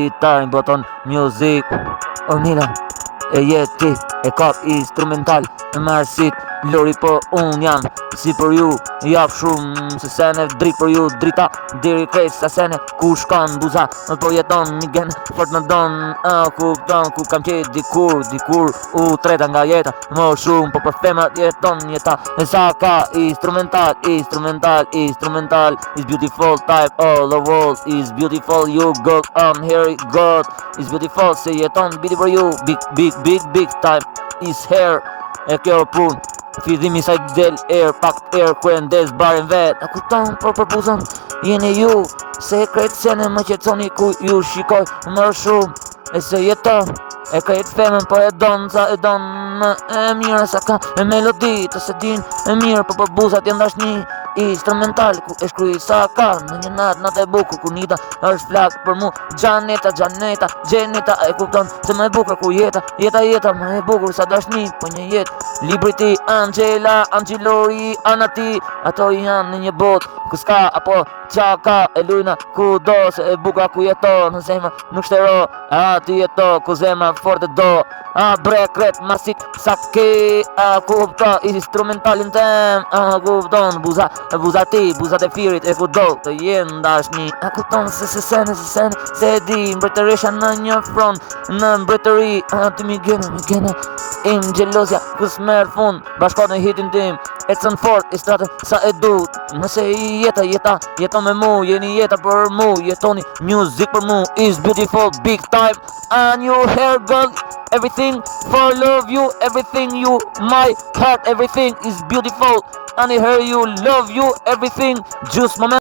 Gitar në boton music. Ornila e jeti e kap instrumental në marsit lori, po unë jam si për ju, jap shumë se sene drit për ju, drita diri krejt sa sene ku shkan buza, po jeton një gen fort më don, kupton ku kam qenë dikur u treta nga jeta, më shumë po për femrat jeton jeta, e sa ka instrumental is beautiful type all the world is beautiful, you go on here it God is beautiful, se jeton biti për ju, big type is here, e kjo pun fidhimi sa del air, pak air kuendes barin vet, a kupton për buzën jeni ju, se krejt sene më qetësoni ku ju shikoj më shumë, e se jeton e krejt femën po e don sa e don më e mirë sa ka e melodi të se din e mirë, për buzat janë dashni instrumental ku e shkruj sa ka në një natë e bukur ku nita është flak për mu, Gjeneta e kupton se më e bukur ku jeta më e bukur sa dashni po një jetë libri ti Angela, Angelori, Anati, ato janë në një botë ku s'ka apo qaka e lujna ku do se e buka ku jeto në zemra nuk shtero, ti jeto ku zemra forte do, brekret masit sa ke, kupton instrumentalin tem, kupton buzat e firit e ku do të jenë dashni, kupton se sene se e di mbretëresha në një front në mbretëri, ti mi gene im gjelozja ku s'merë fund bashkot në hitin tim e cën fort i stratë sa e du, nëse jeton me mu, jeni jeta për mu, jetoni music për mu is beautiful big time and your hair girl, everything for love you, everything you my heart, everything is beautiful and I hear you, love you, everything just moment